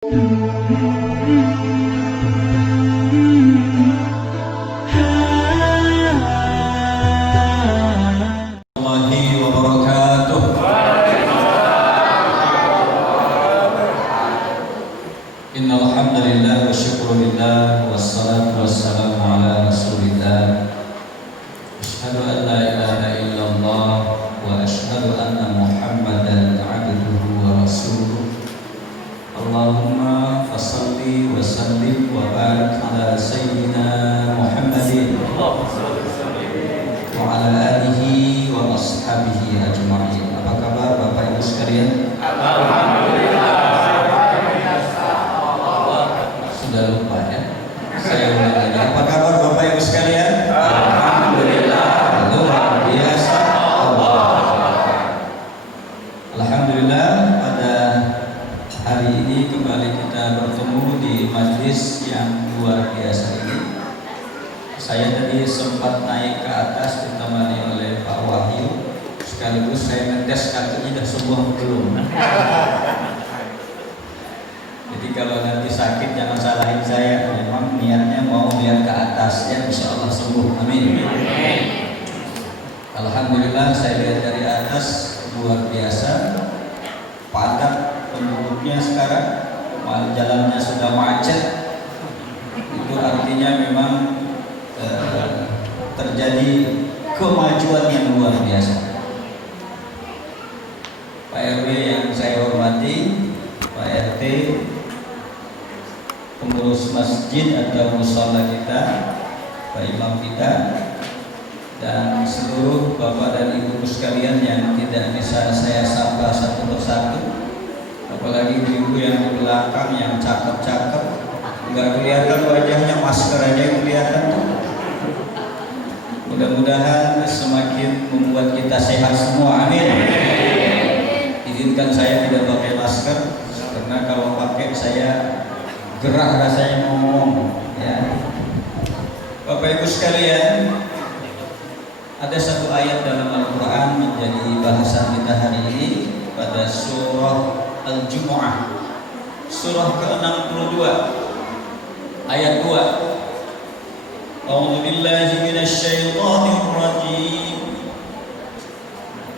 Innal hamdalillah wa syukrulillah wassalatu wassalamu ala rasulillah. Asyhadu an la ilaha illallah wa asyhadu anna Muhammadan abduhu wa rasuluh. Allahumma fassalli wa sallim wa barik ala sayyidina Muhammadin wa ala alihi wa ashabihi ajma'in. Apa kabar Bapak Ibu sekalian? Alhamdulillah. Sudah lupa ya? Saya ulang lagi. Apa kabar Bapak Ibu sekalian? Alhamdulillah. Luar biasa. Alhamdulillah, pada hari ini kembali kita bertemu di majlis yang luar biasa ini. Saya tadi sempat naik ke atas ditemani oleh Pak Wahyu. Sekaligus saya ngetes kakinya dah sembuh belum. Jadi kalau nanti sakit jangan salahin saya. Memang niatnya mau lihat ke atas ya, insya Allah sembuh. Amin. Alhamdulillah, saya lihat dari atas luar biasa. Padat penduduknya sekarang, jalannya sudah macet. Itu artinya memang terjadi kemajuan yang luar biasa. Pak RW yang saya hormati, Pak RT, pengurus masjid atau mushola kita, Pak Imam kita, dan seluruh Bapak dan Ibu sekalian yang tidak bisa saya sapa satu persatu, apalagi ibu yang di belakang yang cakep-cakep, nggak kelihatan wajahnya, masker aja yang kelihatan tuh. Mudah-mudahan semakin membuat kita sehat semua, amin. Izinkan saya tidak pakai masker karena kalau pakai saya gerah rasanya ngomong ya. Bapak Ibu sekalian, ada satu ayat dalam Al-Quran menjadi bahasan kita hari ini pada surah Al-Jumu'ah, surah ke-62 ayat 2. A'udzu billahi minasy syaithanir rajim.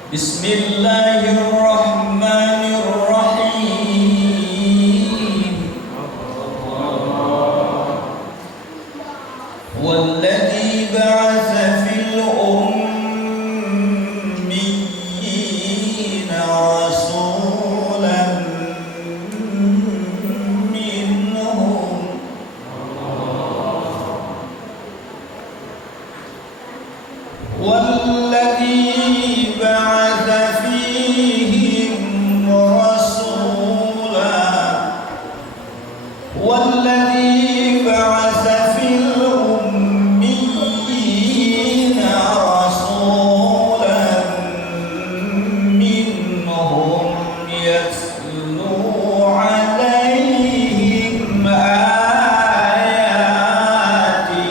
Bismillahirrahmanirrahim. Walladzi ba'atsa fil ummiyina rasulan minhum والذي بعث فيهم رسولا والذي بعث في الأميين رسولا منهم يتلو عليهم آياته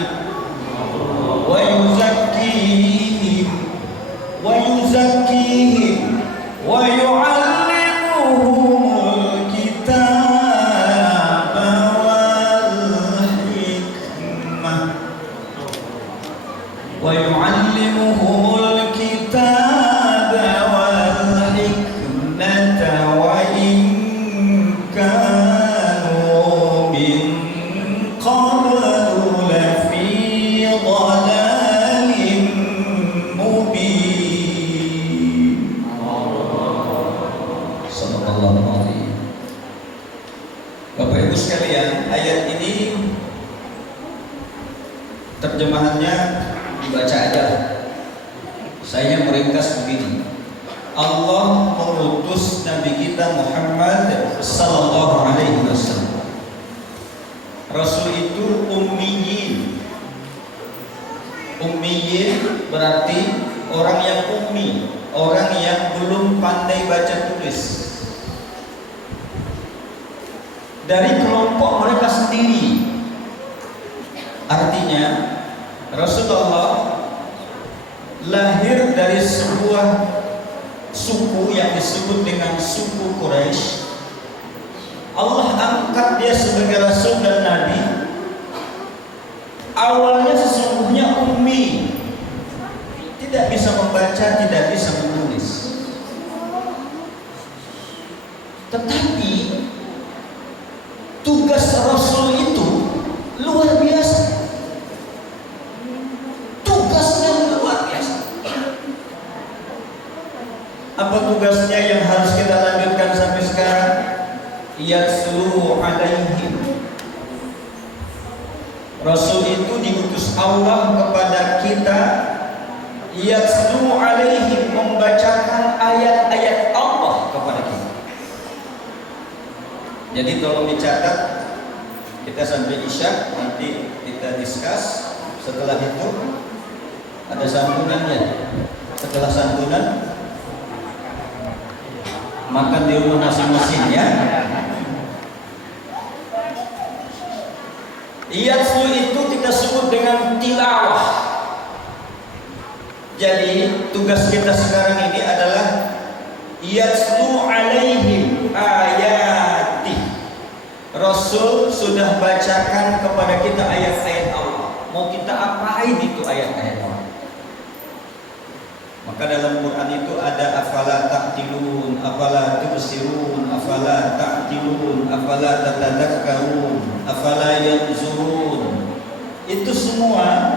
ويزكيهم ويعلمهم الكتاب والحكمة وإن كانوا من قبل لفي ضلال مبين. Sallallahu alaihi. Bapak Ibu sekalian, ayat ini terjemahannya dibaca aja. Saya meringkas begini. Allah mengutus Nabi kita Muhammad sallallahu alaihi wasallam. Rasul itu ummiyin. Ummiyin berarti orang yang ummi, orang yang belum pandai baca tulis. Dari kelompok mereka sendiri. Artinya Rasulullah lahir dari sebuah suku yang disebut dengan suku Quraisy. Allah angkat membaca, tidak bisa menulis. Tetapi tugas Rasul itu luar biasa. Tugasnya luar biasa. Apa tugasnya yang harus kita lanjutkan sampai sekarang? Yatslu alaihim. Rasul itu diutus Allah kepada kita, yatslu alaihim, membacakan ayat-ayat Allah kepada kita. Jadi tolong dicatat, kita sampai Isya nanti kita discuss. Setelah itu ada santunannya. Setelah santunan makan di rumah masing-masing ya. Yatslu itu kita sebut dengan tilawah. Jadi tugas kita sekarang ini adalah yatslu alaihim ayati. Rasul sudah bacakan kepada kita ayat-ayat Allah. Mau kita apain itu ayat-ayat Allah? Maka dalam Quran itu ada afala ta'qilun, afala tubsirun, afala ta'qilun, afala tatadzakkarun, afala yanzurun. Itu semua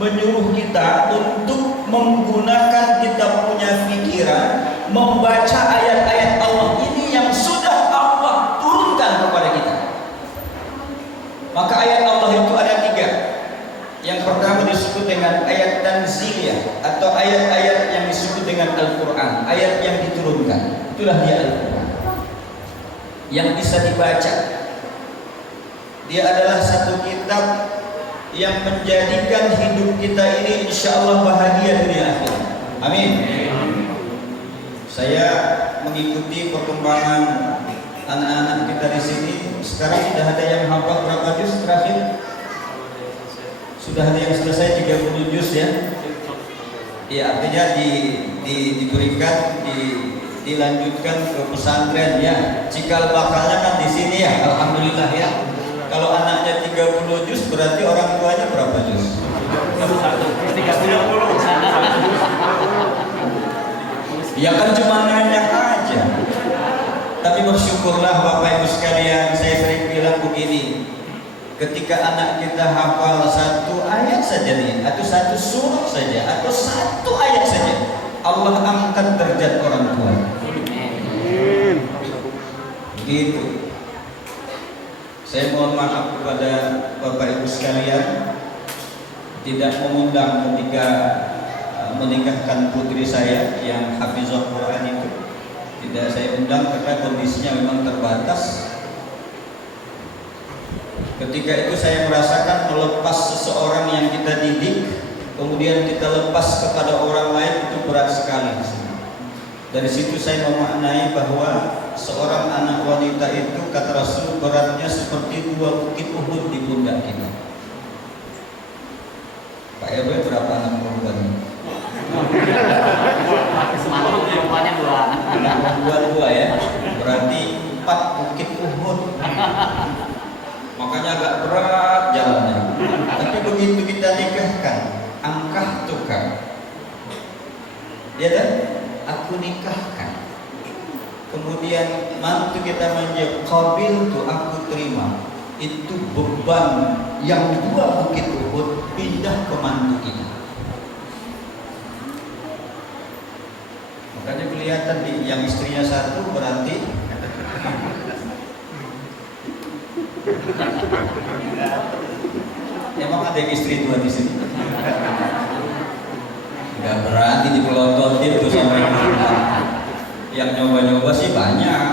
menyuruh kita untuk menggunakan kita punya pikiran, membaca ayat-ayat Allah ini yang sudah Allah turunkan kepada kita. Maka ayat Allah itu ada 3. Yang pertama disebut dengan ayat tanziliyah atau ayat-ayat yang disebut dengan Al-Quran, ayat yang diturunkan. Itulah dia Al-Quran yang bisa dibaca. Dia adalah satu kitab yang menjadikan hidup kita ini insya Allah bahagia dunia akhir. Amin. Saya mengikuti perkembangan anak-anak kita di sini. Sekarang sudah ada yang hafal berapa juz terakhir? Sudah ada yang selesai 30 juz ya. Ya, artinya diberikan dilanjutkan ke pesantren ya. Cikal bakalnya kan di sini ya. Alhamdulillah ya. Kalau anaknya 30 juz berarti orang tuanya berapa juz? 30. Ya kan cuma nanya aja. Tapi bersyukurlah Bapak Ibu sekalian, saya sering bilang begini. Ketika anak kita hafal 1 ayat saja nih, atau 1 surah saja, atau 1 ayat saja, Allah angkat derajat orang tua. Gitu. Saya mohon maaf kepada Bapak Ibu sekalian, tidak mengundang ketika menikahkan putri saya yang hafizah Quran itu. Tidak saya undang karena kondisinya memang terbatas. Ketika itu saya merasakan melepas seseorang yang kita didik, kemudian kita lepas kepada orang lain itu berat sekali. Dari situ saya memaknai bahwa seorang anak wanita itu kata Rasul beratnya seperti 2 bukit Uhud di pundak kita. Pak RW berapa anak perempuan? Perempuannya 2. 2 ya. Berarti 4 bukit Uhud. Makanya agak berat jalannya. Tapi begitu kita nikahkan, angkah tukar. Ya kan? Aku nikahkan. Kemudian mantu kita menjawab, qabil tu aku terima. Itu beban yang 2 bukit Uhud pindah ke mantu kita. Makanya kelihatan yang istrinya 1 berarti emang ada yang istri 2 di sini? Gak berani dipelontotin tuh sama yang nyoba-nyoba sih banyak.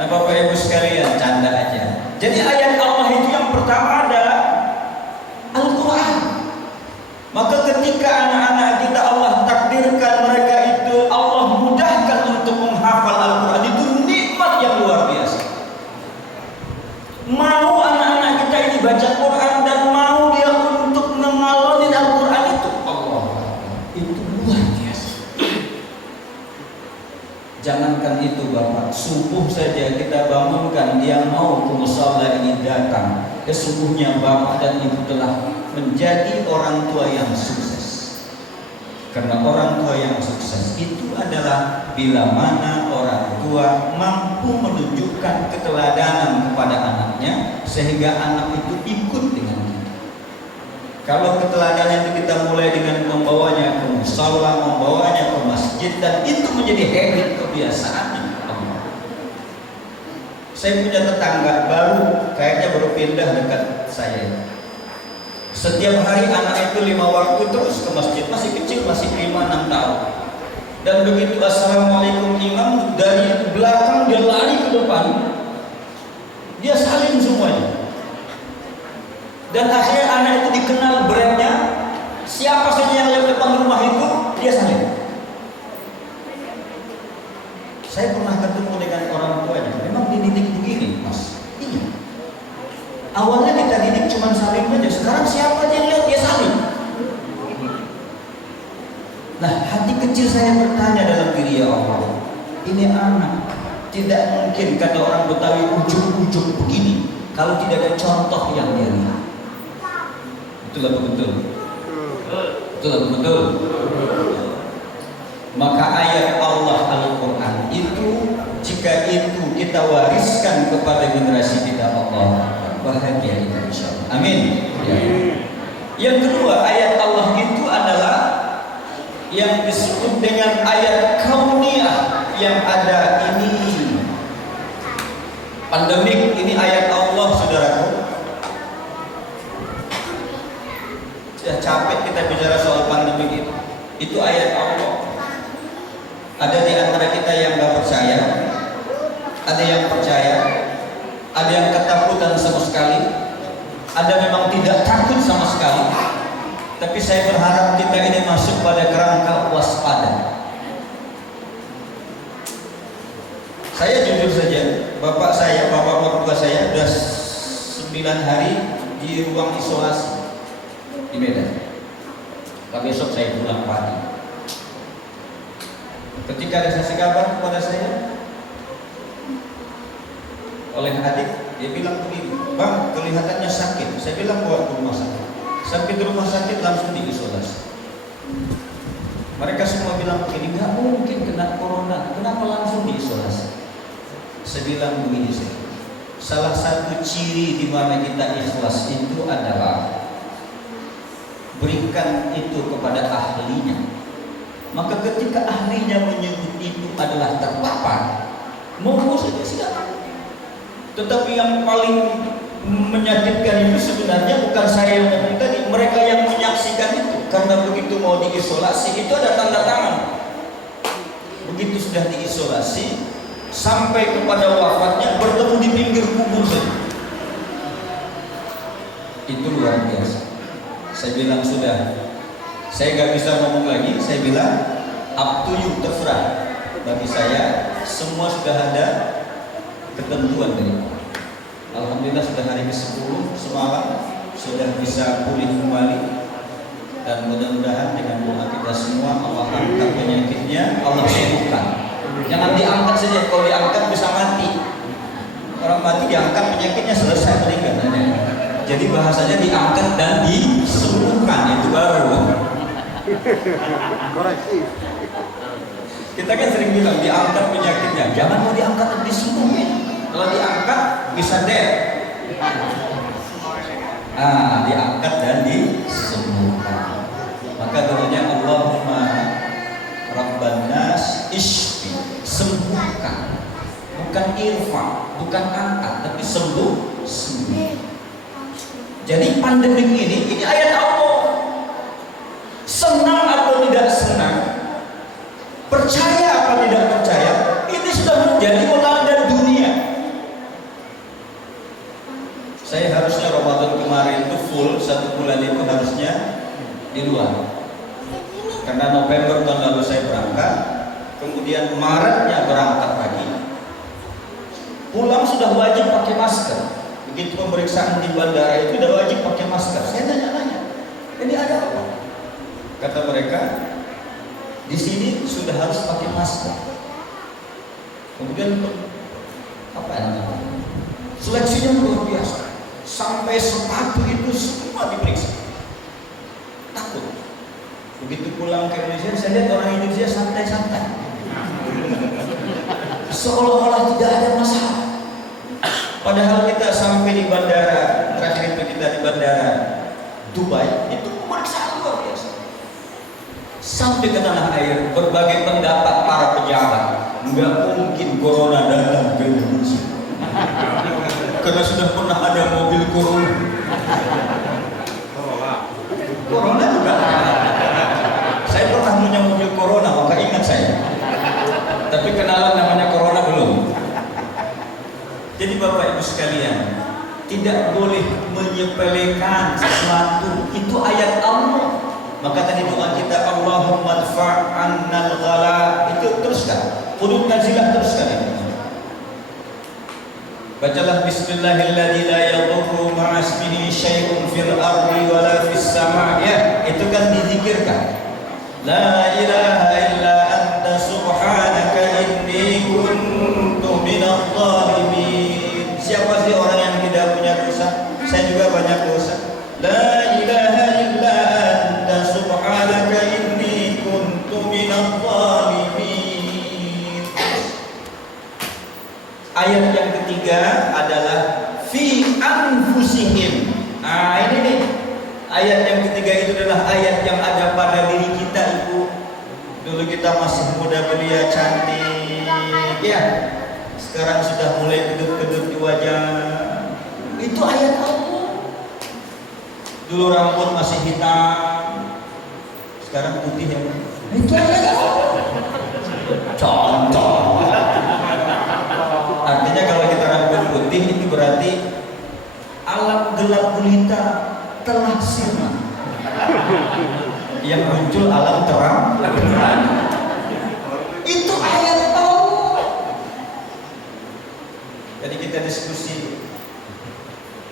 Nah Bapak Ibu sekalian, canda aja. Jadi ayat Allah itu yang pertama adalah Al-Quran. Maka ketika anak-anak kita Allah takdirkan mereka itu Allah mudahkan untuk menghafal Al-Quran, itu nikmat yang luar biasa. Mau anak-anak kita ini baca Quran dan mau dia untuk mengalami Al-Quran itu, Allah, itu luar biasa. Jangankan itu Bapak, subuh saja kita bangunkan dia mau ke musala ini datang. Sesungguhnya Bapak dan Ibu telah menjadi orang tua yang sukses. Karena orang tua yang sukses itu adalah bila mana orang tua mampu menunjukkan keteladanan kepada anaknya sehingga anak itu ikut dengan kita. Kalau keteladanan itu kita mulai dengan membawanya ke mushola, membawanya ke masjid, dan itu menjadi habit, kebiasaan. Saya punya tetangga kayaknya baru pindah dekat saya. Setiap hari anak itu 5 waktu terus ke masjid, masih kecil, masih 5-6 tahun. Dan begitu assalamualaikum imam, dari belakang dia lari ke depan, dia salim semuanya. Dan akhirnya anak itu dikenal brandnya, siapa saja yang lewat depan rumah itu dia salim. Saya pernah ketemu dengan orang tuanya, memang dididik begini, Mas. Iya. Awalnya kita didik cuma salim aja, sekarang siapa aja yang lihat dia salim. Nah, hati kecil saya bertanya dalam diri, ya Allah, ini anak tidak mungkin kata orang Betawi ujuk-ujuk begini kalau tidak ada contoh yang dia lihat. Itulah betul. Itulah betul. Maka ayat Allah Al-Quran itu, jika itu kita wariskan kepada generasi kita, Allah bahagia kita insyaallah. Amin. Ya. Yang kedua, ayat Allah itu adalah yang disebut dengan ayat kauniyah, yang ada ini pandemik. Ini ayat Allah, saudaraku. Sudah capek kita bicara soal pandemik itu. Itu ayat Allah. Ada di antara kita yang nggak percaya, ada yang percaya, ada yang ketakutan sama sekali, ada memang tidak takut sama sekali. Tapi saya berharap kita ini masuk pada kerangka waspada. Saya jujur saja, bapak mertua saya sudah 9 hari di ruang isolasi di Medan. Besok saya pulang pagi. Ketika ada kasih kabar kepada saya oleh adik, dia bilang begini, Bang, kelihatannya sakit. Saya bilang bawa ke rumah sakit. Sampai di rumah sakit langsung diisolasi. Mereka semua bilang begini, nggak mungkin kena corona, kenapa langsung diisolasi? Saya bilang begini, salah satu ciri di mana kita ikhlas itu adalah berikan itu kepada ahlinya. Maka ketika ahlinya menyebut itu adalah terpapar, monggo saja silakan. Tetapi yang paling menyakitkan itu sebenarnya bukan saya yang ngomong tadi, mereka yang menyaksikan itu. Karena begitu mau diisolasi itu ada tanda tangan. Begitu sudah diisolasi sampai kepada wafatnya bertemu di pinggir kubur saja. Itu luar biasa. Saya bilang sudah. Saya nggak bisa ngomong lagi. Saya bilang up to you, terserah. Bagi saya semua sudah ada ketentuan dari Allah. Alhamdulillah sudah hari ke-10 semalam sudah bisa pulih kembali, dan mudah-mudahan dengan doa kita semua Allah angkat penyakitnya, Allah sembuhkan. Jangan diangkat saja, kalau diangkat bisa mati. Orang mati diangkat penyakitnya selesai, meninggal. Jadi bahasanya diangkat dan disembuhkan, itu baru. Koreksi. Kita kan sering bilang diangkat penyakitnya, jangan mau diangkat dan disembuhin. Kalau diangkat bisa dead. Diangkat dan disembuhkan. Maka doanya Allahumma Rabban nas ishfi, sembuhkan. Bukan irfa, bukan angkat, tapi sembuh. Jadi pandemi ini ayat Allah. Senang atau tidak senang, percaya apa tidak percaya, ini sudah menjadi melanda dunia. Saya harusnya Ramadan kemarin itu full, 1 bulan itu harusnya di luar. Karena November tahun lalu saya berangkat, kemudian Maretnya berangkat lagi. Pulang sudah wajib pakai masker. Begitu pemeriksaan di bandara itu sudah wajib pakai masker. Saya tanya-tanya, ini ada apa? Kata mereka, di sini sudah harus pakai masker. Kemudian apa namanya? Seleksinya luar biasa. Sampai sepatu itu semua diperiksa. Takut. Begitu pulang ke Indonesia, saya lihat orang Indonesia santai-santai, seolah-olah tidak ada masalah. Padahal kita sampai di bandara, terakhir itu kita di bandara Dubai, itu pemeriksaan luar biasa. Sampai ke tanah air, berbagai pendapat para pejabat, nggak mungkin corona datang ke Indonesia, karena sudah pernah ada mobil corona. Corona juga. Saya pernah punya mobil corona, maka ingat saya. Tapi kenalan namanya corona belum. Jadi Bapak Ibu sekalian, tidak boleh menyepelekan sesuatu. Itu ayat Allah. Maka tadi doa kita, Allahumma dfa'annal ghala, itu teruskan. Qunut nazilah teruskan itu. Bacalah bismillahilladzi la yadurru ma'a ismihi syai'un fil ardi wala fis sama', ya, itu kan dizikirkan. La ilaha illa anta subhanaka inni kuntu minadh dhalimin. Siapa sih orang yang tidak punya dosa? Saya juga banyak dosa. La ilaha illa anta subhanaka inni kuntu minadh dhalimin. Ayat yang ketiga adalah fi anfusihim. Nah, ini nih. Ayat yang ketiga itu adalah ayat yang ada pada diri kita, Ibu. Dulu kita masih muda belia cantik, ya. Sekarang sudah mulai kedut-kedut di wajah. Itu ayat Allah. Dulu rambut masih hitam, sekarang putih ya. Itu ayat Allah. Contoh. Artinya kalau kita rambut putih itu berarti alam gelap gulita telah sirna. Yang muncul alam terang. Itu ayat Allah. Jadi kita diskusi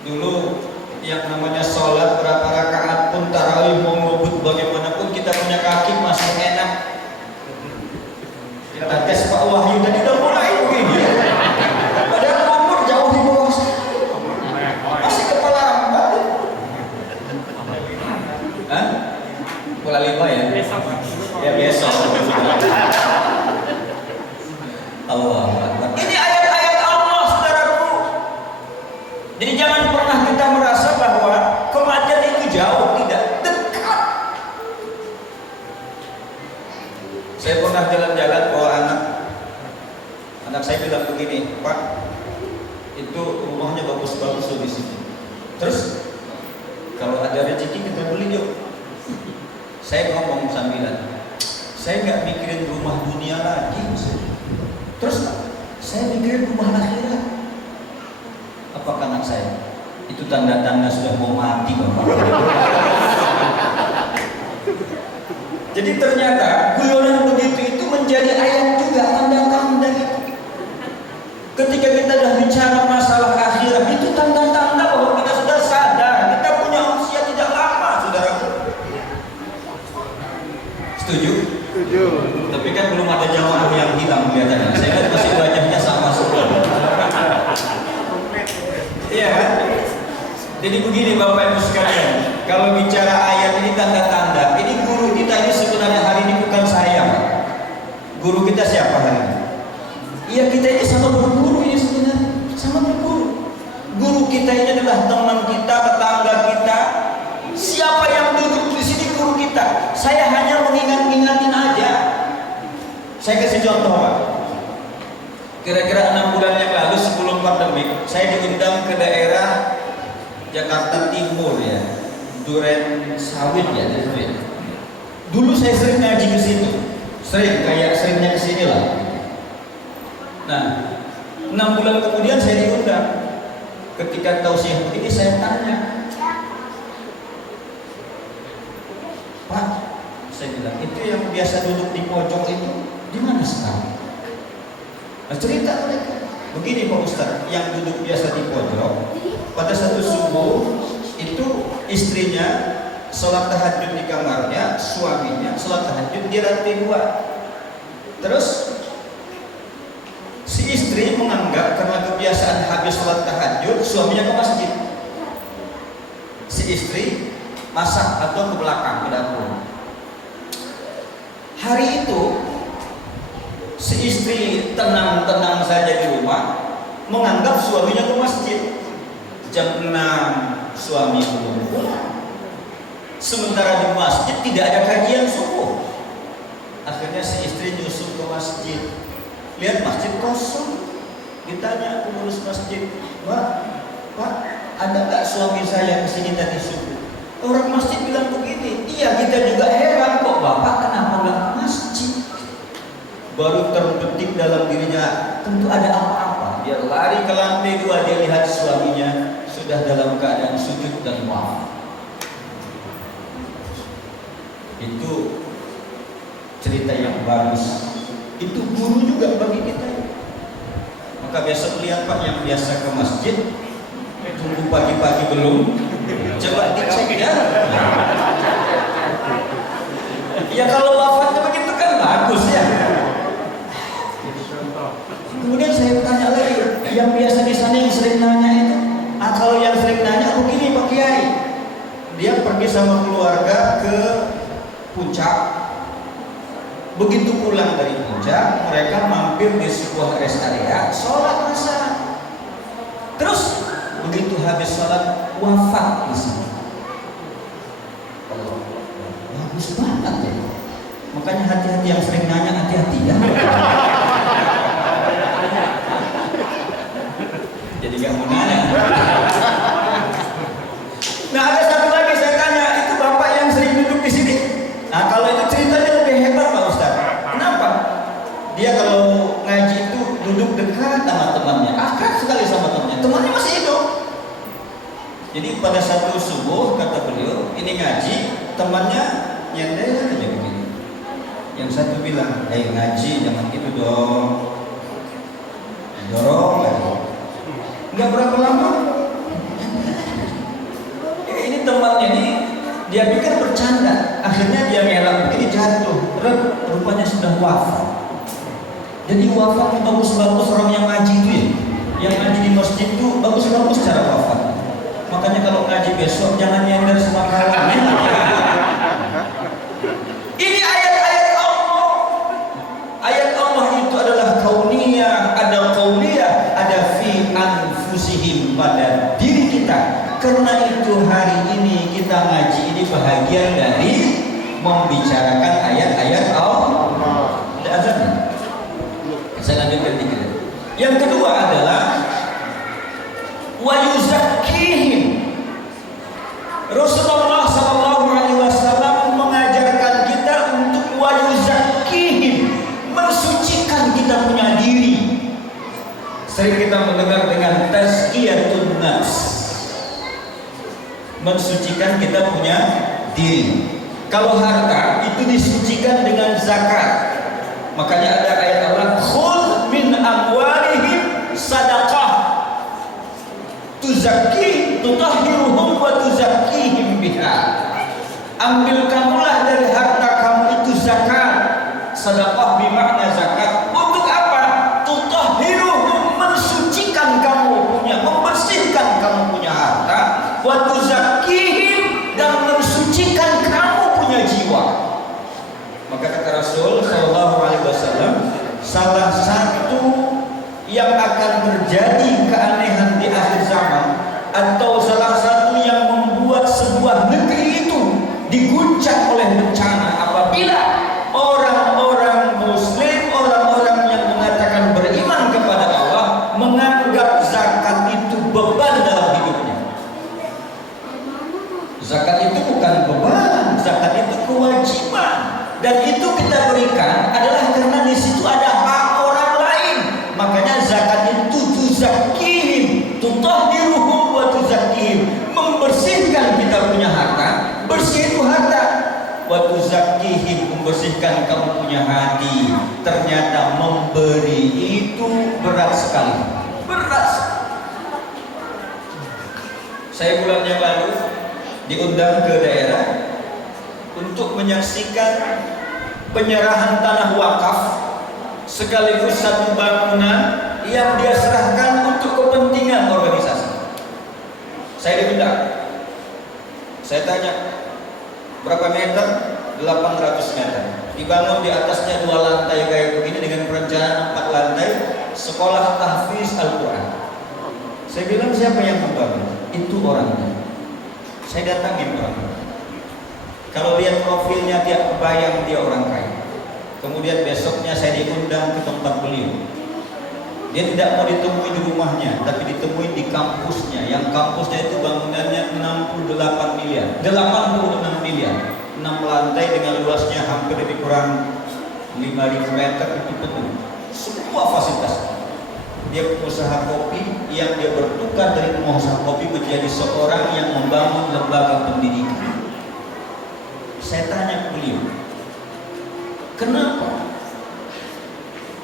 dulu yang namanya sholat berapa rakaat pun, tarawih mau ngebut bagaimanapun, kita punya kaki masih enak. Kita tes Pak Wahyu tadi udah mulai begini. Padahal umur jauh di bawah saya. Masih kepala empat. Hah? Kepala 5 ya? Besok. Ya besok. Allah. Ini ayat-ayat Allah, saudaraku. Jadi jangan pernah kita merasa bahwa kematian itu jauh, tidak, dekat. Saya pernah jalan-jalan bawa anak saya bilang begini, Pak, itu rumahnya bagus-bagus di sini. Terus kalau ada rezeki kita beli yuk. Saya ngomong sambilan, saya nggak mikirin rumah dunia lagi. Terus saya mikirin rumah akhirat. Apakah anak saya? Itu tanda-tanda sudah mau mati, Bapak. Jadi ternyata guyonan begitu itu menjadi ayat juga, tanda-tanda itu. Ketika kita sudah bicara masalah akhirat, itu tanda-tanda bahwa kita sudah sadar kita punya usia tidak lama, saudaraku. Setuju? Setuju. Tapi kan belum ada jamaah yang hilang kelihatannya. Saya lihat masih banyaknya sama semua. Iya kan? Jadi begini Bapak Ibu sekalian, kalau bicara ayat ini tanda-tanda, ini guru kita ini sebenarnya hari ini bukan saya. Guru kita siapa hari ini? Iya, kita ini sama berguru ini sebenarnya, sama berguru. Guru kita ini adalah teman kita, tetangga kita. Siapa yang duduk di sini guru kita? Saya hanya mengingat-ingatin aja. Saya kasih contoh, Pak. Kira-kira 6 bulan yang lalu sebelum pandemi, saya diundang ke daerah Jakarta Timur ya, Duren Sawit ya, Dulu saya sering ngaji ke situ, seringnya ke sini lah. Nah, 6 bulan kemudian saya diundang. Ketika tausiah begini saya tanya, Pak, saya bilang, itu yang biasa duduk di pojok itu di mana sekarang? Nah, cerita mereka, begini Pak Ustaz, yang duduk biasa di pojok, pada satu subuh itu istrinya sholat tahajud di kamarnya, suaminya sholat tahajud di lantai 2. Terus si istri menganggap karena kebiasaan habis sholat tahajud, suaminya ke masjid. Si istri masak atau ke belakang ke dapur. Hari itu si istri tenang-tenang saja di rumah, menganggap suaminya ke masjid. Jam 6 suami belum pulang. Sementara di masjid tidak ada kajian subuh. Akhirnya si istri nyusul ke masjid. Lihat masjid kosong. Ditanya pengurus masjid, "Mbak, Pak, ada nggak suami saya kesini tadi subuh?" Orang masjid bilang begini, "Iya, kita juga heran kok Bapak kenapa nggak ke masjid?" Baru terbetik dalam dirinya, tentu ada apa-apa. Dia lari ke lantai 2, dia lihat suaminya sudah dalam keadaan sujud dan wafat. Itu cerita yang bagus. Itu guru juga bagi kita. Maka besok lihat Pak yang biasa ke masjid, tunggu pagi-pagi belum, coba dicek ya. Ya kalau wafatnya begitu kan bagus ya. Kemudian saya tanya lagi, yang biasa di sana yang sering nanya itu, kalau yang sering nanya begini Pak Kiai, dia pergi sama keluarga ke puncak. Begitu pulang dari puncak, mereka mampir di sebuah rest area, sholat asar. Terus begitu habis sholat, wafat di sini. Bagus banget ya. Makanya hati-hati yang sering nanya, hati-hati ya. Jadi gak mau nanya. Nah ada satu lagi saya tanya, itu bapak yang sering duduk di sini. Nah kalau itu ceritanya lebih hebat Pak Ustaz. Kenapa? Dia kalau ngaji itu duduk dekat sama temannya, akrab sekali sama temannya. Temannya masih hidup. Jadi pada satu subuh kata beliau, ini ngaji, temannya nyantai aja begini. Yang satu bilang, ngaji jangan gitu dong. Dorong lagi. Nggak berapa lama ini temannya ini dia pikir bercanda, akhirnya dia ngelak begini jatuh, rupanya sudah wafat. Jadi wafat bagus-bagus orang yang ngaji itu ya, yang ngaji di masjid itu bagus-bagus cara wafat. Makanya kalau ngaji besok jangan nyender sama kawan. Ini ayat-ayat Allah. Ayat Allah itu adalah kauniyah, ada kauniyah, ada fi anfusihim, pada diri kita. Karena itu hari ini kita ngaji ini bahagian dari membicarakan ayat-ayat Allah. Ada azannya? Saya lanjutkan dikit. Yang kedua adalah wa yuzakkihim. Rasulullah SAW mengajarkan kita untuk wa yuzakkihim, mensucikan kita punya diri. Sering kita mendengar dengan tazkiyatun nafs, mensucikan kita punya diri. Kalau harta itu disucikan dengan zakat. Makanya ada ayat Allah, khudh min amwalihim sadaqah tuzakki tutahhiruhum wa tuzakkihim biha. Ambil kamulah dari harta kamu itu zakat. Sedekah bermakna zakat. Untuk apa? Tutahhiruhum, mensucikan kamu punya, membersihkan kamu punya harta. Wa tuzakkihim, dan mensucikan kamu punya jiwa. Maka kata Rasul sallallahu alaihi wasallam, salah satu yang akan terjadi keanehan di akhir zaman, atau salah satu yang membuat sebuah negeri itu diguncang oleh bencana, apabila orang-orang muslim, orang-orang yang mengatakan beriman kepada Allah, menganggap zakat itu beban dalam hidupnya. Zakat itu bukan beban, zakat itu kewajiban, dan itu kita berikan adalah karena di situ ada hak orang lain. Makanya zakat itu tuzakkihim, tutahhiruhum wa tuzakkihim, membersihkan kita punya harta. Bersih itu harta. Wa tuzakkihim, membersihkan kamu punya hati. Ternyata memberi itu berat sekali. Berat. Saya bulan yang lalu diundang ke daerah untuk menyaksikan penyerahan tanah wakaf sekaligus satu bangunan yang dia serahkan untuk kepentingan organisasi. Saya diundang. Saya tanya, berapa meter? 800 meter. dibangun di atasnya 2 lantai kayak begini dengan perencanaan 4 lantai, sekolah tahfiz Al-Quran. Saya bilang siapa yang membangun? Itu orangnya. Saya datangin orang. Kalau lihat profilnya dia kebayang dia orang kaya. Kemudian besoknya saya diundang ke tempat beliau. Dia tidak mau ditemui di rumahnya, tapi ditemui di kampusnya. Yang kampusnya itu bangunannya 68 miliar, 86 miliar. 6 lantai dengan luasnya hampir lebih kurang 5.000 meter itu penuh. Semua fasilitas. Dia pengusaha kopi yang dia bertukar dari pengusaha kopi menjadi seorang yang membangun lembaga pendidikan. Saya tanya ke beliau, kenapa?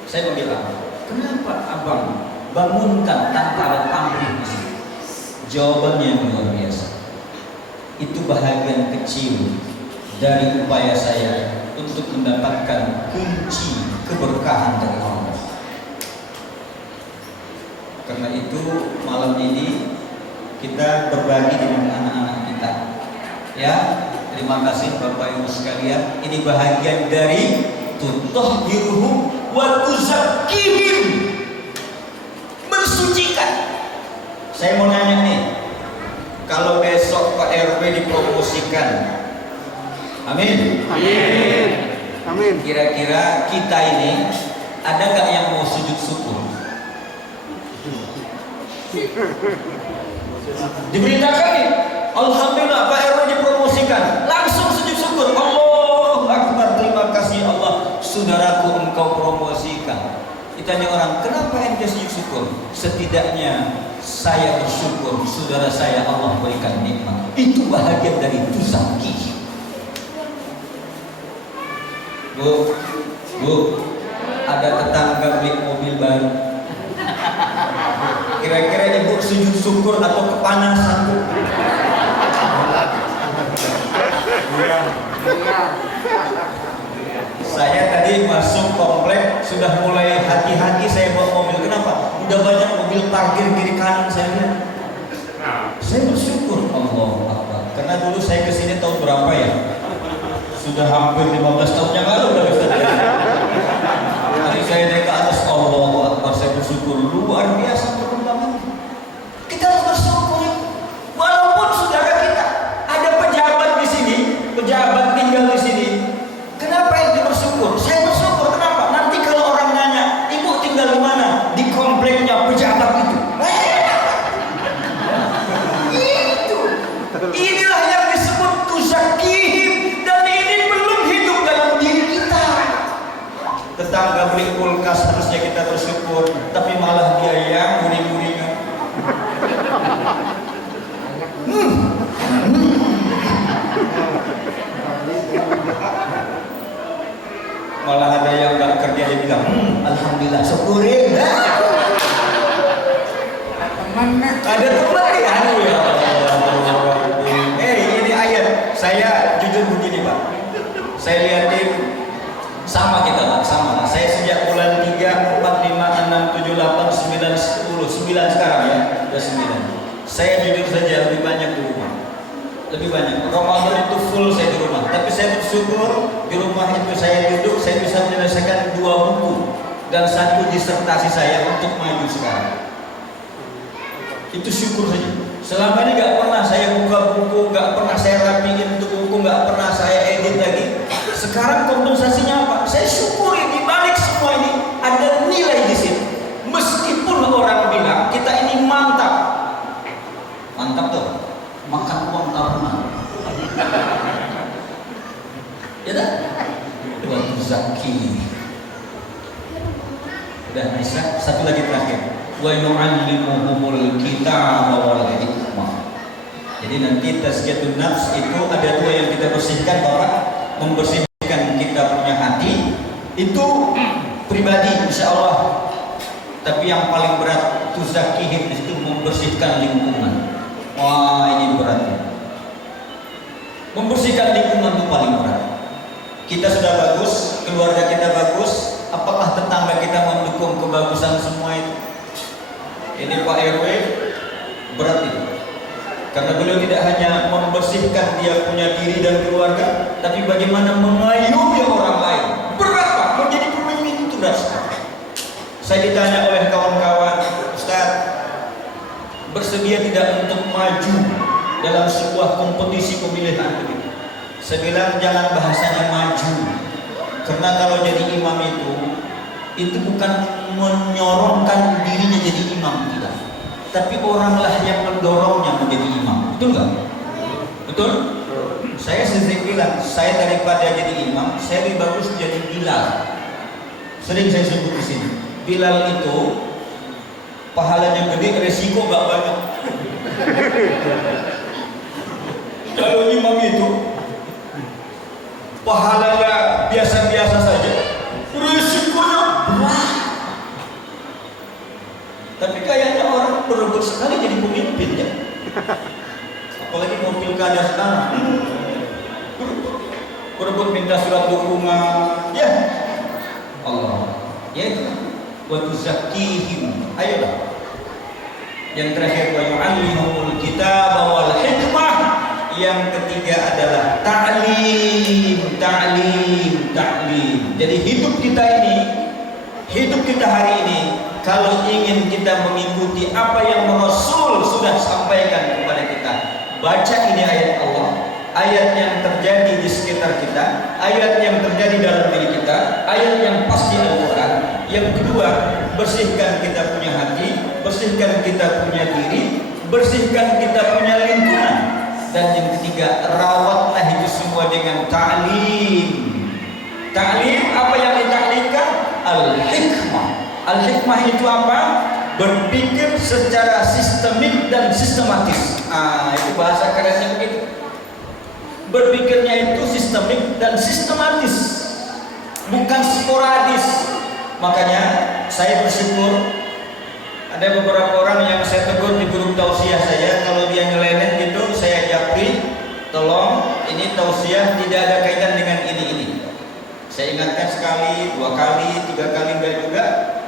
Saya bilang, kenapa abang bangunkan tanpa ada pamrih di sini? Jawabannya yang luar biasa. Itu bahagian kecil dari upaya saya untuk mendapatkan kunci keberkahan dari Allah. Karena itu malam ini kita berbagi dengan anak-anak kita. Ya, terima kasih Bapak Ibu sekalian. Ini bahagian dari tutahhiruhum wa tuzakkihim, mensucikan. Saya mau nanya nih, kalau besok Pak RW dipromosikan, amin. Amin. Amin. Kira-kira kita ini ada nggak yang mau sujud syukur? Diberitakan nih, alhamdulillah Pak RW dipromosikan, langsung sujud syukur. Allahu Akbar, terima kasih Allah, saudaraku engkau promosikan. Ditanya orang, kenapa ente sujud syukur? Setidaknya saya bersyukur saudara saya Allah berikan nikmat. Itu bahagian dari tuzaki. Bu, ada tetangga beli mobil baru. Kira-kira ibu sujud syukur atau kepanasan, Bu? Saya tadi masuk komplek sudah mulai hati-hati saya bawa mobil. Kenapa? Udah banyak mobil parkir kiri kanan saya lihat. Saya bersyukur Allah Akbar. Karena dulu saya kesini tahun berapa ya? Sudah hampir 15 tahun yang lalu udah bisa. Tadi saya naik ke atas, Allah Akbar, saya bersyukur luar biasa perkembangan. Kita harus bersyukur. Walaupun saudara kita ada pejabat di sini, pejabat tinggal di sini. Kenapa itu bersyukur? Saya bersyukur. Kenapa? Nanti kalau orang nanya, ibu tinggal di mana? Di kompleknya pejabat itu. Itu. Inilah yang disebut tuzakihim, dan ini belum hidup dalam diri kita. Tetangga beli kulkas harusnya kita bersyukur, tapi malah dia yang guring-guringan. Malah ada yang nggak kerja dia bilang, alhamdulillah syukurin. Ada teman nih, aduh ya Allah. Ini ayat. Saya jujur begini Pak, saya lihatin sama kita Pak, sama. Saya sejak bulan 3, 4, 5, 6, 7, 8, 9, 10, 9 sekarang ya, udah 9. Saya jujur saja lebih banyak di rumah. Lebih banyak. Ramadan itu full saya di rumah. Tapi saya bersyukur di rumah itu saya duduk, saya bisa menyelesaikan 2 buku dan 1 disertasi saya untuk maju sekarang. Itu syukur saja. Selama ini nggak pernah saya buka buku, nggak pernah saya rapiin itu buku, nggak pernah saya edit lagi. Sekarang kompensasinya apa? Saya syukuri di balik semua ini ada nilai di sini. Meskipun orang bilang kita ini mantap, mantap tuh. Makan uang karena ya dah uang zaki. Udah bisa. Satu lagi terakhir, wa yu'allimuhumul kitaba wal hikmah. Jadi nanti tazkiyatun nafs itu ada 2 yang kita bersihkan, Bapak. Membersihkan kita punya hati itu pribadi insya Allah, tapi yang paling berat tuzakihim itu membersihkan lingkungan. Wah, ini berat. Membersihkan lingkungan itu paling berat. Kita sudah bagus, keluarga kita bagus, apakah tetangga kita mendukung kebagusan semua itu? Ini Pak RW berat itu. Karena beliau tidak hanya membersihkan dia punya diri dan keluarga, tapi bagaimana mengayomi orang lain. Berat Pak, menjadi pemimpin itu berat. Saya ditanya oleh kawan-kawan, Ustaz, bersedia tidak untuk maju dalam sebuah kompetisi pemilihan begitu? Saya bilang jangan bahasanya maju, karena kalau jadi imam itu bukan menyorongkan dirinya jadi imam, tidak. Tapi oranglah yang mendorongnya menjadi imam, betul nggak? Betul? Saya sering bilang, saya daripada jadi imam, saya lebih bagus jadi Bilal. Sering saya sebut di sini. Bilal itu pahalanya gede, resiko gak banyak. Kalau imam itu pahalanya biasa-biasa saja, risikonya berat. Tapi kayaknya orang berebut sekali jadi pemimpin ya. Apalagi mau pilkada sekarang, berebut minta surat dukungan. Ya Allah, ya itu wa tuzakkihim. Ayolah. Yang terakhir wa yu'allimuhumul kitaba wal hikmah. Yang ketiga adalah ta'lim. Jadi hidup kita hari ini, kalau ingin kita mengikuti apa yang Rasul sudah sampaikan kepada kita, baca ini ayat Allah, ayat yang terjadi di sekitar kita, ayat yang terjadi dalam diri kita, ayat yang pasti Al-Quran. Yang kedua, bersihkan kita punya hati, bersihkan kita punya diri, bersihkan kita punya lingkungan. Dan yang ketiga, rawatlah itu semua dengan ta'lim. Ta'lim, apa yang ditaklimkan? Al-hikmah. Al-hikmah itu apa? Berpikir secara sistemik dan sistematis. Itu bahasa kerennya begitu. Berpikirnya itu sistemik dan sistematis, bukan sporadis. Makanya saya bersyukur ada beberapa orang yang saya tegur di grup tausiah saya, kalau dia nyeleneh gitu saya japri, tolong ini tausiah tidak ada kaitan dengan ini. Saya ingatkan sekali, 2 kali, 3 kali enggak juga.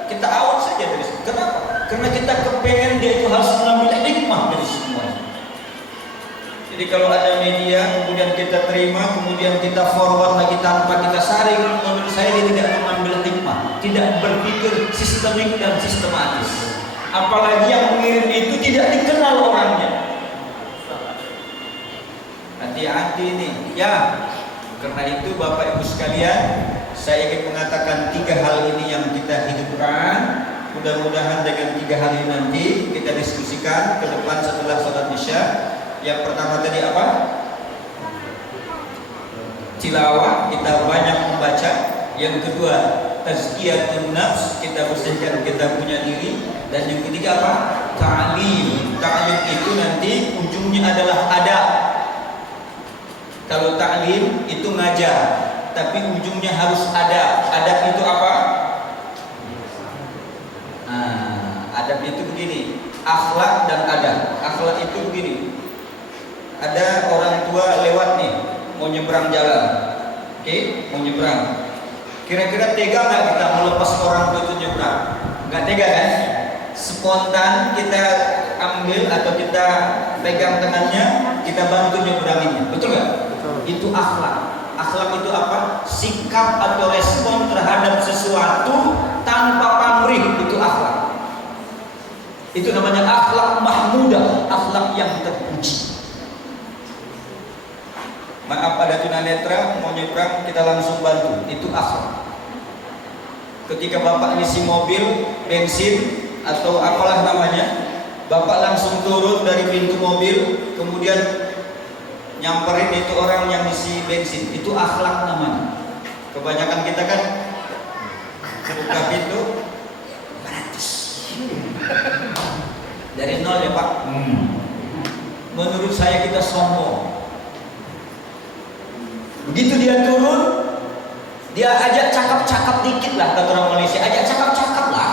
Kita awal saja dari situ. Kenapa? Karena kita kepengen dia itu harus mengambil hikmah dari semuanya. Jadi kalau ada media, kemudian kita terima, kemudian kita forward lagi tanpa kita saring, menurut saya dia tidak mengambil hikmah, tidak berpikir sistemik dan sistematis. Apalagi yang mengirim itu tidak dikenal orangnya. Hati-hati nih, ya. Karena itu Bapak Ibu sekalian, saya ingin mengatakan 3 hal ini yang kita hidupkan. Mudah-mudahan dengan 3 hal ini nanti kita diskusikan ke depan setelah sholat Isya. Yang pertama tadi apa? Tilawah, kita banyak membaca. Yang kedua, tazkiyatun nafs, kita bersihkan kita punya diri. Dan yang ketiga apa? Ta'lim. Ta'lim itu nanti ujungnya adalah adab. Kalau ta'lim itu ngajar, tapi ujungnya harus adab. Adab itu apa? Adab itu begini, akhlak dan adab. Akhlak itu begini. Ada orang tua lewat nih, mau nyebrang jalan. Oke, mau nyebrang. Kira-kira tega nggak kita melepas orang tua itu nyebrang? Nggak tega kan? Spontan kita ambil atau kita pegang tangannya, kita bantu nyebranginnya. Betul nggak? Itu akhlak. Akhlak itu apa? Sikap atau respon terhadap sesuatu tanpa pamrih, itu akhlak. Itu namanya akhlak mahmudah, akhlak yang terpuji. Maaf, ada tunanetra mau nyebrang, kita langsung bantu, itu akhlak. Ketika Bapak ngisi mobil, bensin atau apalah namanya, Bapak langsung turun dari pintu mobil, kemudian nyamperin itu orang yang isi bensin, itu akhlak namanya. Kebanyakan kita kan buka pintu 100 dari 0 ya Pak. Menurut saya kita sombong. Begitu dia turun, dia ajak cakap-cakap dikit lah, kata orang Malaysia, ajak cakap-cakap lah.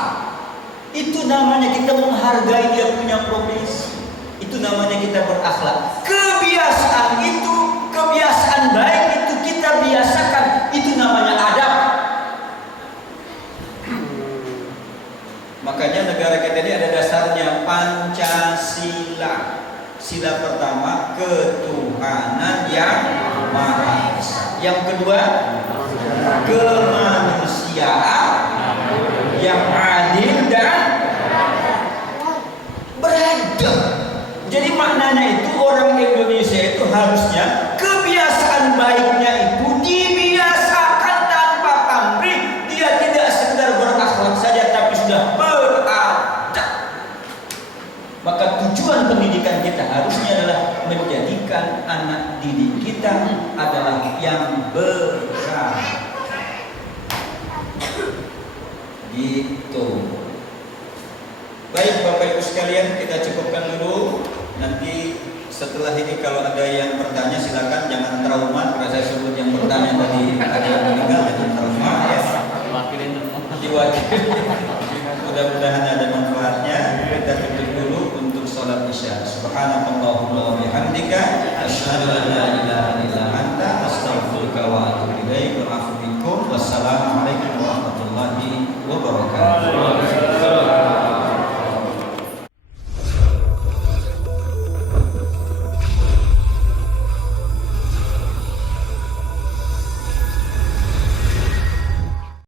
Itu namanya kita menghargai dia punya profesi. Itu namanya kita berakhlak. Kebiasaan itu, kebiasaan baik itu kita biasakan. Itu namanya adab. Makanya negara kita ini ada dasarnya Pancasila. Sila pertama, ketuhanan yang Maha Esa. Yang kedua, kemanusiaan yang adil dan beradab. Jadi maknanya itu orang Indonesia itu harusnya kebiasaan baiknya itu dibiasakan tanpa pamrih. Dia tidak sekedar berakhlak saja tapi sudah beradab. Maka tujuan pendidikan kita harusnya adalah menjadikan anak didik kita adalah yang beradab. Gitu. Baik Bapak Ibu sekalian, kita cukupkan dulu. Nanti setelah ini kalau ada yang bertanya silakan, jangan trauma karena saya sebut yang bertanya tadi ada yang meninggal, jangan trauma ya. Diwakilin semua. Diwakili. Mudah-mudahan ada manfaatnya. Kita tutup dulu untuk sholat isya. Subhanallahumma wa bihamdika asyhadu an la ilaha illa anta